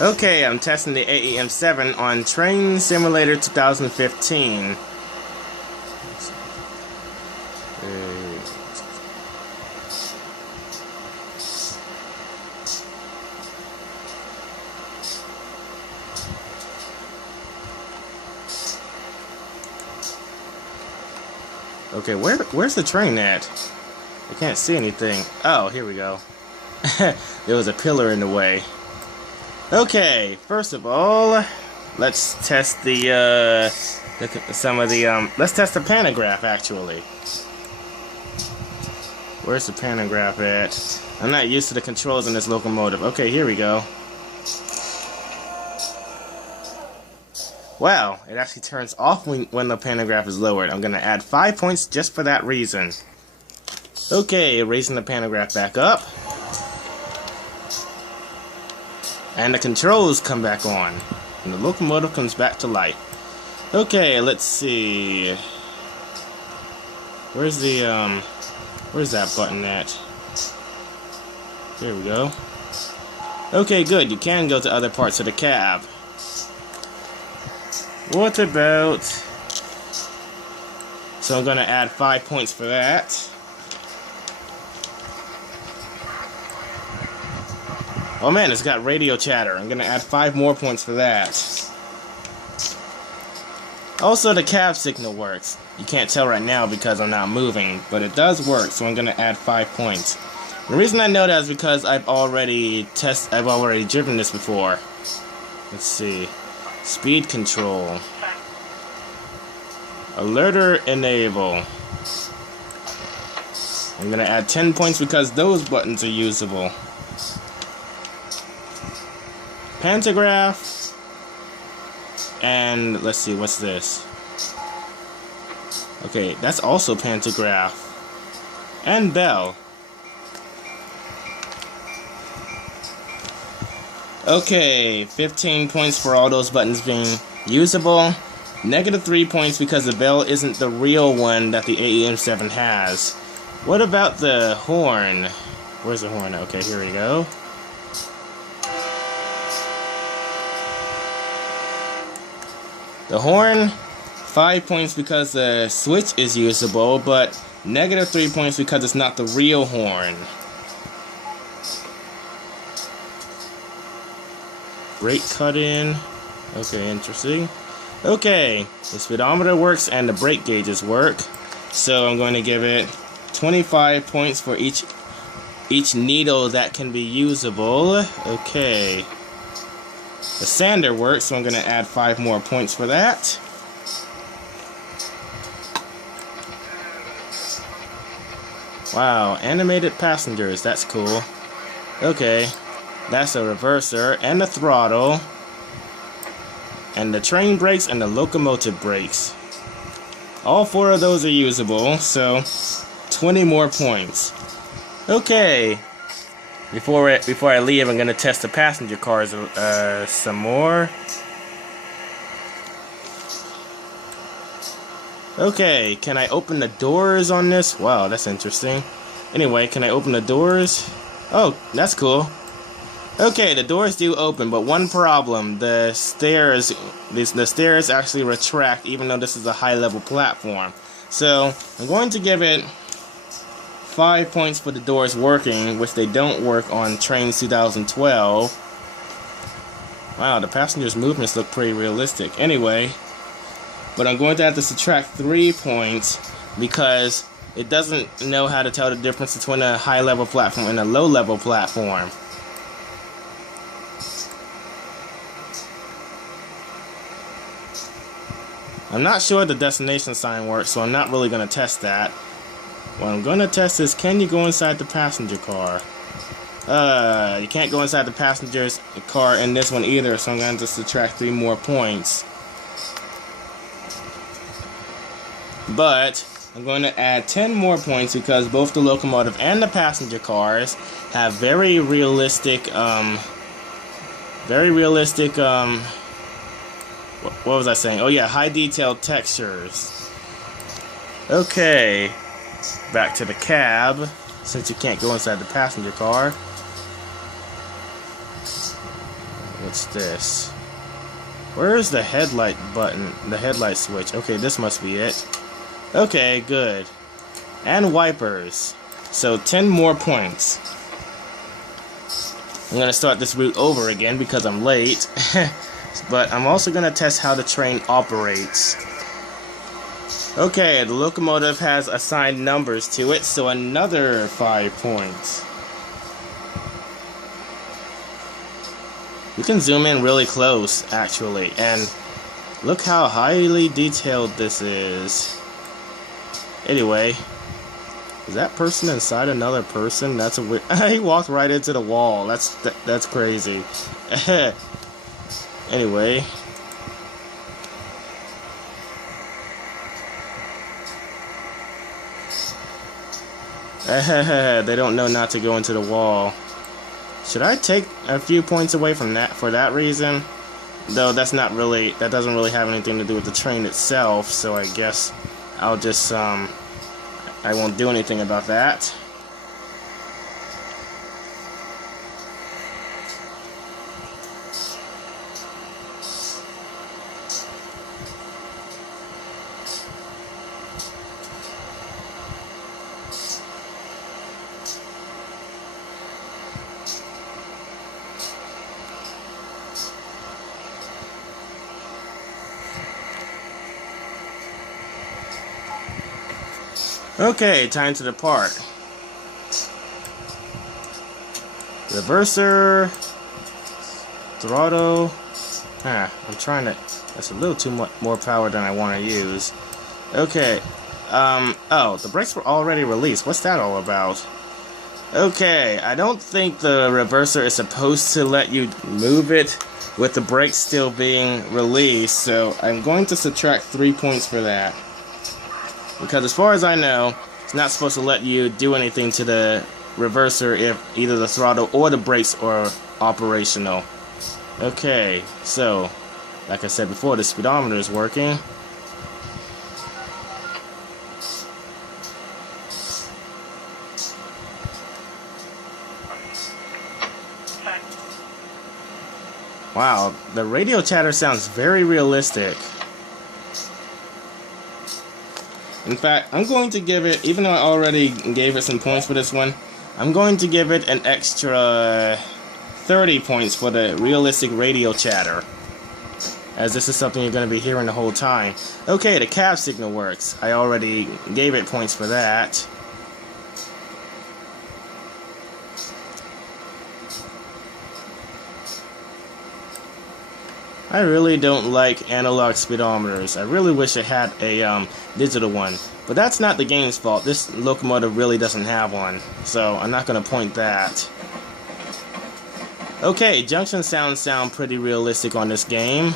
Okay, I'm testing the AEM-7 on Trainz Simulator 2015. Okay, where's the train at? I can't see anything. Oh, here we go. There was a pillar in the way. Okay, first of all, let's test let's test the pantograph actually. Where's the pantograph at? I'm not used to the controls in this locomotive. Okay, here we go. Wow, it actually turns off when the pantograph is lowered. I'm gonna add 5 points just for that reason. Okay, raising the pantograph back up. And the controls come back on. And the locomotive comes back to life. Okay, let's see. Where's that button at? There we go. Okay, good. You can go to other parts of the cab. What about... So I'm gonna add 5 points for that. Oh man, it's got radio chatter. I'm gonna add 5 more points for that. Also, the cab signal works. You can't tell right now because I'm not moving, but it does work, so I'm gonna add 5 points. The reason I know that is because I've already driven this before. Let's see. Speed control. Alerter enable. I'm gonna add 10 points because those buttons are usable. Pantograph, and let's see, what's this? Okay, that's also pantograph, and bell. Okay, 15 points for all those buttons being usable. Negative 3 points because the bell isn't the real one that the AEM-7 has. What about the horn? Where's the horn? Okay, here we go. The horn, 5 points because the switch is usable, but negative 3 points because it's not the real horn. Brake cut in. Okay, interesting. Okay, the speedometer works and the brake gauges work. So I'm going to give it 25 points for each needle that can be usable. Okay. The sander works, so I'm going to add 5 more points for that. Wow, animated passengers, that's cool. Okay, that's a reverser and the throttle. And the train brakes and the locomotive brakes. All 4 of those are usable, so 20 more points. Okay. Before I leave, I'm gonna test the passenger cars some more. Okay, can I open the doors on this? Wow, that's interesting. Anyway, can I open the doors? Oh, that's cool. Okay, the doors do open, but one problem: the stairs actually retract, even though this is a high-level platform. So I'm going to give it 5 points for the doors working, which they don't work on Trainz 2012. Wow, the passengers' movements look pretty realistic. Anyway, but I'm going to have to subtract 3 points because it doesn't know how to tell the difference between a high-level platform and a low-level platform. I'm not sure the destination sign works, so I'm not really going to test that. What I'm going to test is, can you go inside the passenger car? You can't go inside the passenger's car in this one either, so I'm going to subtract 3 more points. But I'm going to add 10 more points because both the locomotive and the passenger cars have very realistic, what was I saying? Oh yeah, high detailed textures. Okay. Back to the cab, since you can't go inside the passenger car. What's this? Where is the headlight button? The headlight switch. Okay, this must be it. Okay, good. And wipers. So 10 more points. I'm gonna start this route over again because I'm late. But I'm also gonna test how the train operates. Okay, the locomotive has assigned numbers to it, so another 5 points. You can zoom in really close, actually, and look how highly detailed this is. Anyway, is that person inside another person? That's a weird. He walked right into the wall. That's crazy. Anyway. They don't know not to go into the wall. Should I take a few points away from that for that reason? Though that doesn't really have anything to do with the train itself, so I guess I'll just I won't do anything about that. Okay, time to depart. Reverser, throttle. I'm trying to. That's a little too much more power than I want to use. Okay. Oh, the brakes were already released. What's that all about? Okay, I don't think the reverser is supposed to let you move it with the brakes still being released, so I'm going to subtract 3 points for that. Because as far as I know, it's not supposed to let you do anything to the reverser if either the throttle or the brakes are operational. Okay, so, like I said before, the speedometer is working. Wow, the radio chatter sounds very realistic. In fact, I'm going to give it, even though I already gave it some points for this one, I'm going to give it an extra 30 points for the realistic radio chatter, as this is something you're going to be hearing the whole time. Okay, the cab signal works. I already gave it points for that. I really don't like analog speedometers. I really wish it had a digital one. But that's not the game's fault. This locomotive really doesn't have one. So I'm not going to point that. Okay, junction sounds sound pretty realistic on this game.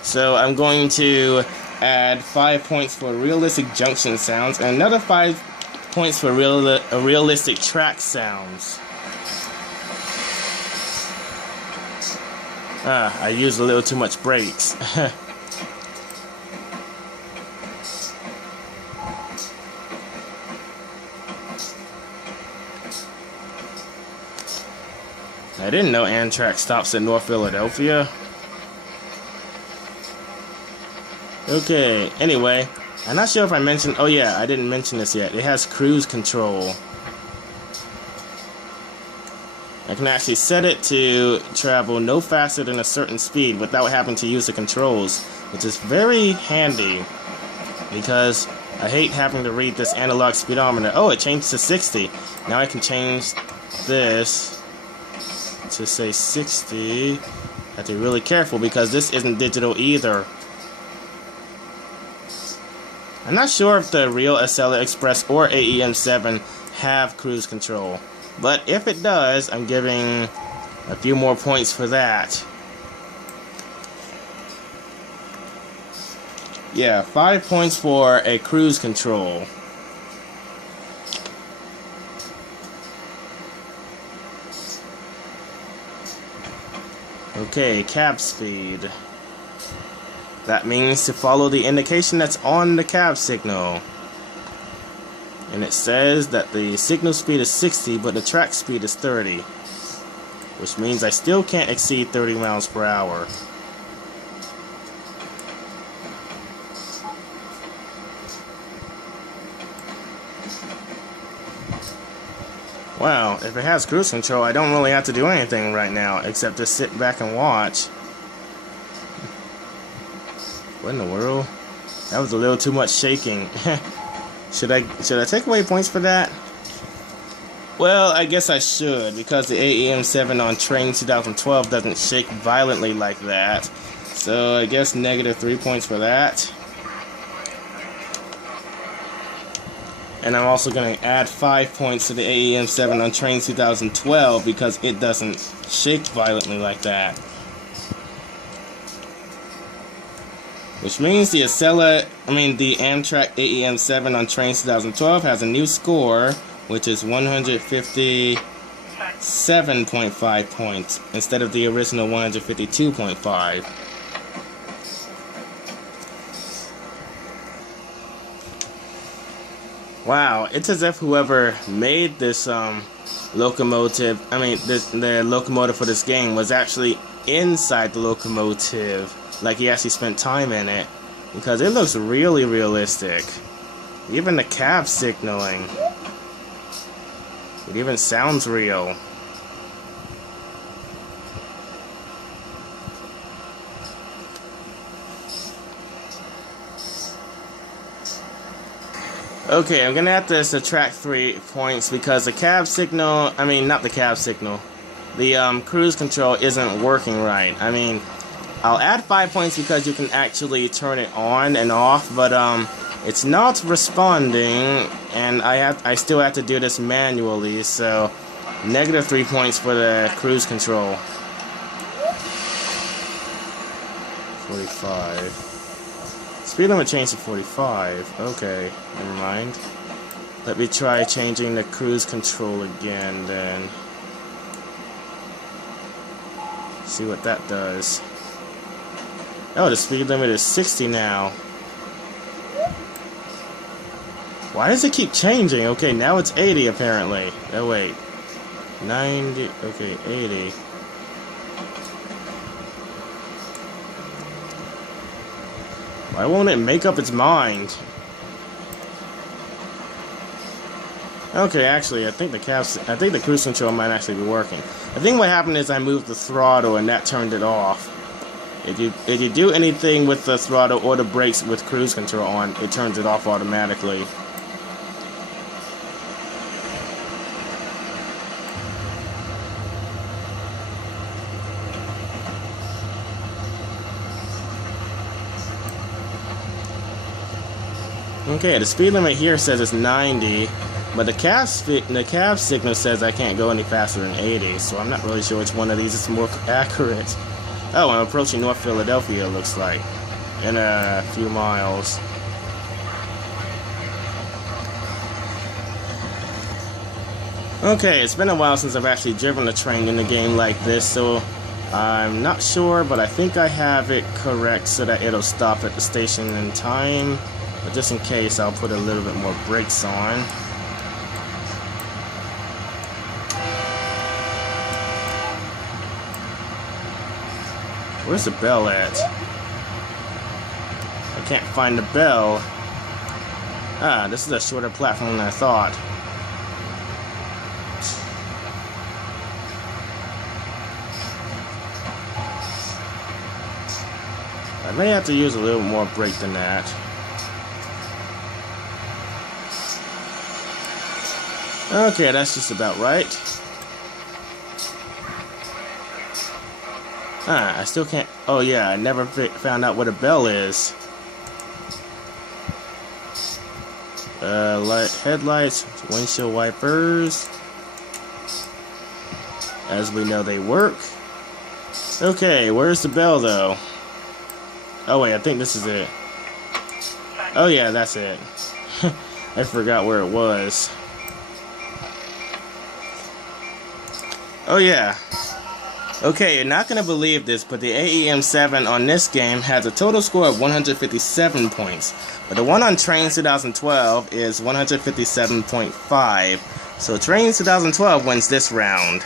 So I'm going to add 5 points for realistic junction sounds and another 5 points for realistic track sounds. I used a little too much brakes. I didn't know Amtrak stops at North Philadelphia. Okay, anyway, I'm not sure if I mentioned, oh yeah, I didn't mention this yet. It has cruise control. I can actually set it to travel no faster than a certain speed without having to use the controls, which is very handy because I hate having to read this analog speedometer. Oh, it changed to 60. Now I can change this to say 60. I have to be really careful because this isn't digital either. I'm not sure if the real Acela Express or AEM-7 have cruise control. But if it does, I'm giving a few more points for that. Yeah, 5 points for a cruise control. Okay, cab speed. That means to follow the indication that's on the cab signal. And it says that the signal speed is 60, but the track speed is 30. which means I still can't exceed 30 miles per hour. Wow, if it has cruise control, I don't really have to do anything right now except just sit back and watch. What in the world? That was a little too much shaking. Should I take away points for that? Well, I guess I should, because the AEM-7 on Trainz 2012 doesn't shake violently like that. So I guess -3 points for that. And I'm also going to add 5 points to the AEM-7 on Trainz 2012 because it doesn't shake violently like that. Which means the Amtrak AEM-7 on Trainz 2012 has a new score, which is 157.5 points instead of the original 152.5. Wow, it's as if whoever made this locomotive, the locomotive for this game was actually inside the locomotive. Like he actually spent time in it, because it looks really realistic. Even the cab signaling, it even sounds real. Okay, I'm gonna have to subtract 3 points because the cab signal, not the cab signal, the cruise control isn't working right. I'll add 5 points because you can actually turn it on and off, but it's not responding, and I still have to do this manually, so -3 points for the cruise control. 45. Speed limit changed to 45. Okay, never mind. Let me try changing the cruise control again then. See what that does. Oh, the speed limit is 60 now. Why does it keep changing? Okay, now it's 80 apparently. Oh wait. 90, okay, 80. Why won't it make up its mind? Okay, actually, I think the cruise control might actually be working. I think what happened is I moved the throttle and that turned it off. If you do anything with the throttle or the brakes with cruise control on, it turns it off automatically. Okay, the speed limit here says it's 90, but the cab signal says I can't go any faster than 80, so I'm not really sure which one of these is more accurate. Oh, I'm approaching North Philadelphia, it looks like, in a few miles. Okay, it's been a while since I've actually driven a train in a game like this, so I'm not sure, but I think I have it correct so that it'll stop at the station in time. But just in case, I'll put a little bit more brakes on. Where's the bell at? I can't find the bell. Ah, this is a shorter platform than I thought. I may have to use a little more brake than that. Okay, that's just about right. Ah, I still can't... Oh yeah, I never found out what a bell is. Headlights, windshield wipers. As we know, they work. Okay, where's the bell though? Oh wait, I think this is it. Oh yeah, that's it. I forgot where it was. Oh yeah. Okay, you're not going to believe this, but the AEM-7 on this game has a total score of 157 points. But the one on Trainz 2012 is 157.5. So Trainz 2012 wins this round.